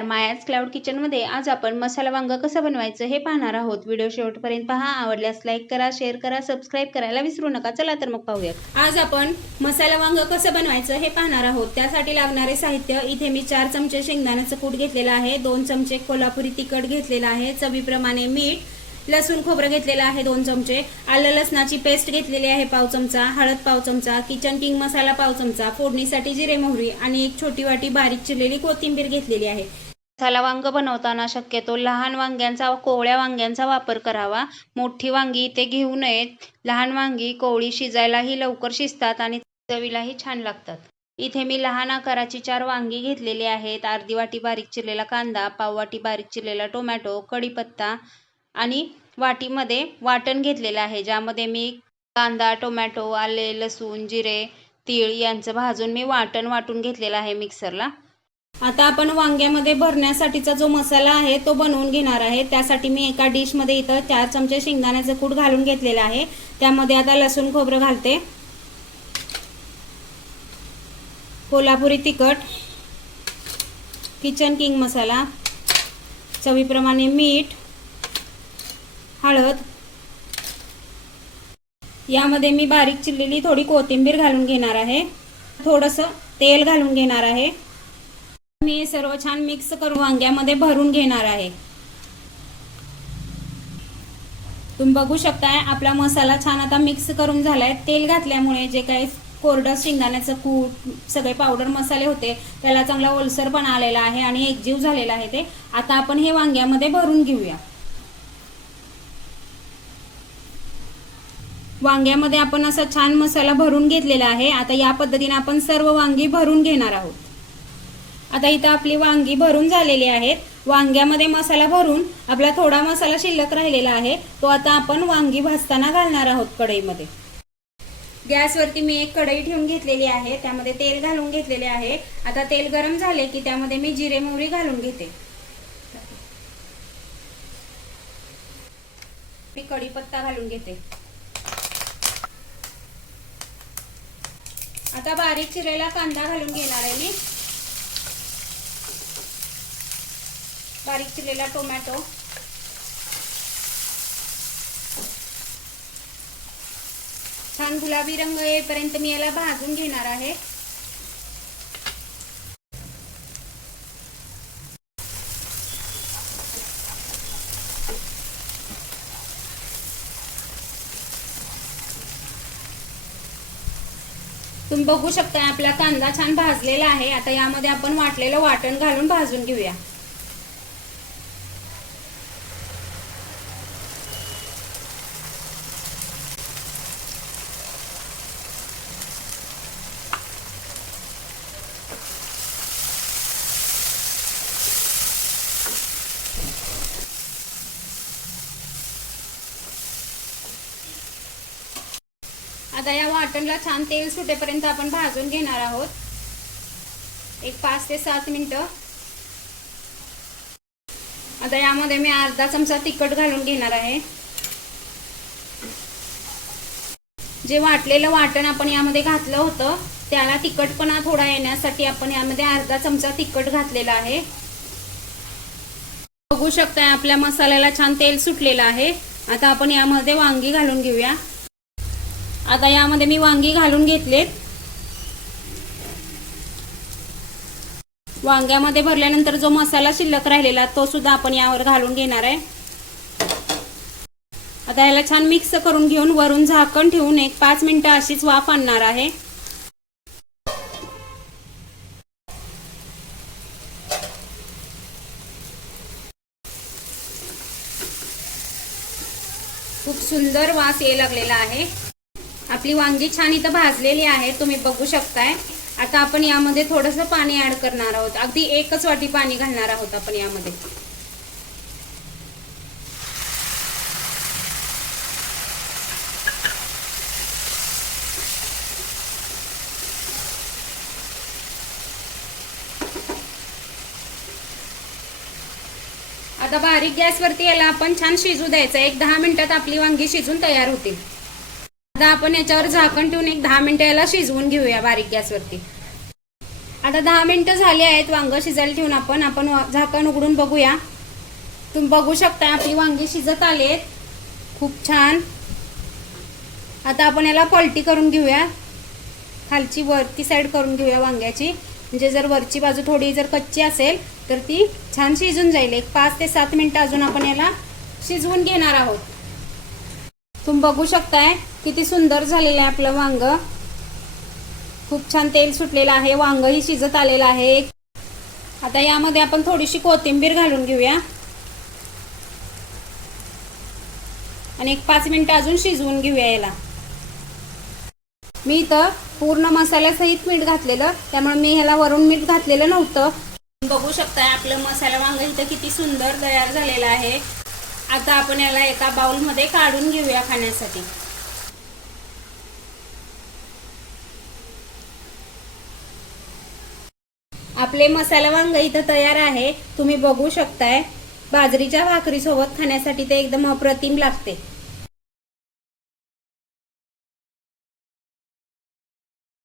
Maya's cloud किचनमध्ये आज आपण मसाला वांग कसं बनवायचं हे पाहणार आहोत. व्हिडिओ शेवटपर्यंत पहा. आवडल्यास लाईक करा शेअर करा सबस्क्राईब करायला विसरू नका. चला तर मग पाहूया आज आपण मसाला वांग कसं बनवायचं हे पाहणार आहोत. त्यासाठी लागणारे साहित्य इथे मी चार चमचे शेंगदाण्याचं कूट घेतलेलं आहे. दोन चमचे कोल्हापुरी तिखट घेतलेलं आहे. चवीप्रमाणे मीठ लसूण खोबरं घेतलेलं आहे दोन चमचे. आलं लसणाची पेस्ट घेतलेली आहे पाव चमचा हळद पाव चमचा किचन किंग मसाला पाव चमचा फोडणीसाठी जिरे मोहरी आणि एक छोटी वाटी बारीक चिरलेली कोथिंबीर घेतलेली आहे. त्याला वांग बनवताना शक्यतो लहान वांग्यांचा कोवळ्या वांग्यांचा वापर करावा. मोठी वांगी इथे घेऊ नयेत. लहान वांगी कोवळी शिजायलाही लवकर शिजतात आणि चवीलाही छान लागतात. इथे मी लहान आकाराची चार वांगी घेतलेली आहेत. अर्धी वाटी बारीक चिरलेला कांदा पाव वाटी बारीक चिरलेला टोमॅटो कढीपत्ता आणि वाटीमध्ये वाटण घेतलेलं आहे. ज्यामध्ये मी कांदा टोमॅटो आले लसूण जिरे तीळ यांचं भाजून मी वाटण वाटून घेतलेलं आहे मिक्सरला. आता आपण वांग्यामध्ये भरण्यासाठीचा जो मसाला आहे तो बनवून घेणार आहे. त्यासाठी मी एका डिशमध्ये इथं चार चमचे शेंगदाण्याचं कूट घालून घेतलेलं आहे. त्यामध्ये आता लसूण खोबरं घालते. कोल्हापुरी तिखट किचन किंग मसाला चवीप्रमाणे मीठ हळद. यामध्ये मी बारीक चिरलेली थोडी कोथिंबीर घालून घेणार आहे. थोडंसं तेल घालून घेणार आहे. मी सर्व छान मिक्स करून वांग्यामध्ये भरून घेणार आहे. तुम्ही बघू शकताय आपला मसाला छान आता मिक्स करून झालाय. तेल घातल्यामुळे जे काही कोरडं शेंगदाण्याचं कूट सगळे पावडर मसाले होते त्याला चांगला ओलसरपणा आलेला आहे आणि एकजीव झालेला आहे ते. आता आपण हे वांग्यामध्ये भरून घेऊया. वांग्यामध्ये आपण असा छान मसाला भरून घेतलेला आहे. आता या पद्धतीने आपण सर्व वांगी भरून घेणार आहोत. आता इथं आपली वांगी भरून झालेली आहेत. वांग्यामध्ये मसाला भरून आपला थोडा मसाला शिल्लक राहिलेला आहे. तो आता आपण वांगी भाजताना घालणार आहोत कढईमध्ये. गॅसवरती मी एक कढई ठेवून घेतलेली आहे. त्यामध्ये तेल घालून घेतलेले आहे. आता तेल गरम झाले की त्यामध्ये मी जिरे मोहरी घालून घेते. मी कढीपत्ता घालून घेते. आता बारीक चिरेला कांदा घालून घेणार आहे मी. बारीक चिरलेला टोमॅटो. छान गुलाबी रंग येईपर्यंत मी याला भाजून घेणार आहे. तुम्ही बघू शकता आपला कांदा छान भाजलेला आहे. आता यामध्ये आपण वाटलेलं वाटण घालून भाजून घेऊया. आता या वाटणला छान तेल सुटेपर्यंत आपण भाजून घेणार आहोत. एक पाच ते सात मिनिट. आता यामध्ये मी अर्धा चमचा तिखट घालून घेणार आहे. जे वाटलेलं वाटण आपण यामध्ये घातलं होतं त्याला तिखटपणा थोडा येण्यासाठी आपण यामध्ये अर्धा चमचा तिखट घातलेला आहे. बघू शकताय आपल्या मसाल्याला छान तेल सुटलेलं आहे. आता आपण यामध्ये वांगी घालून घेऊया. आता यामध्ये मी वांगी घालून घेतलेत वांग्यामध्ये भरल्यानंतर जो मसाला शिल्लक राहिलेला तो सुद्धा आपण यावर घालून घेणार आहे. आता याला छान मिक्स करून घेऊन वरून झाकण ठेवून एक पाच मिनिटं अशीच वाफ आणणार आहे. खूप सुंदर वास ये लागलेला आहे. आपली वांगी छान इथं भाजलेली आहे तुम्ही बघू शकताय. आता आपण यामध्ये थोडंसं पाणी ऍड करणार आहोत. अगदी एकच वाटी पाणी घालणार आहोत आपण यामध्ये. आता बारीक गॅसवरती याला आपण छान शिजू द्यायचं. एक दहा मिनिटात आपली वांगी शिजून तयार होतील. आता आपण याच्यावर झाकण ठेवून एक दहा मिनिटं याला शिजवून घेऊया बारीक गॅसवरती. आता दहा मिनिटं झाली आहेत वांग शिजायला ठेवून आपण. आपण झाकण उघडून बघूया. तुम्ही बघू शकता आपली वांगी शिजत आलेत खूप छान. आता आपण याला पलटी करून घेऊया. खालची वरती साईड करून घेऊया वांग्याची. म्हणजे जर वरची बाजू थोडी जर कच्ची असेल तर ती छान शिजून जाईल. एक पाच ते सात मिनिटं अजून आपण याला शिजवून घेणार आहोत. तुम्ही बघू शकताय किती सुंदर झालेलं आहे आपलं वांग. खूप छान तेल सुटलेलं आहे वांगही शिजत आलेलं आहे. आता यामध्ये आपण थोडीशी कोथिंबीर घालून घेऊया. आणि एक पाच मिनिटं अजून शिजवून घेऊया याला. मी इथं पूर्ण मसाल्यासहित मीठ घातलेलं त्यामुळे मी ह्याला वरून मीठ घातलेलं नव्हतं. बघू शकताय आपलं मसाला वांग इथं किती सुंदर तयार झालेलं आहे. आता आपण याला एका बाउलमध्ये काढून घेऊया खाण्यासाठी. आपले मसाला वांग इथं तयार आहे. तुम्ही बघू शकताय. बाजरीच्या भाकरीसोबत खाण्यासाठी ते एकदम अप्रतिम लागते.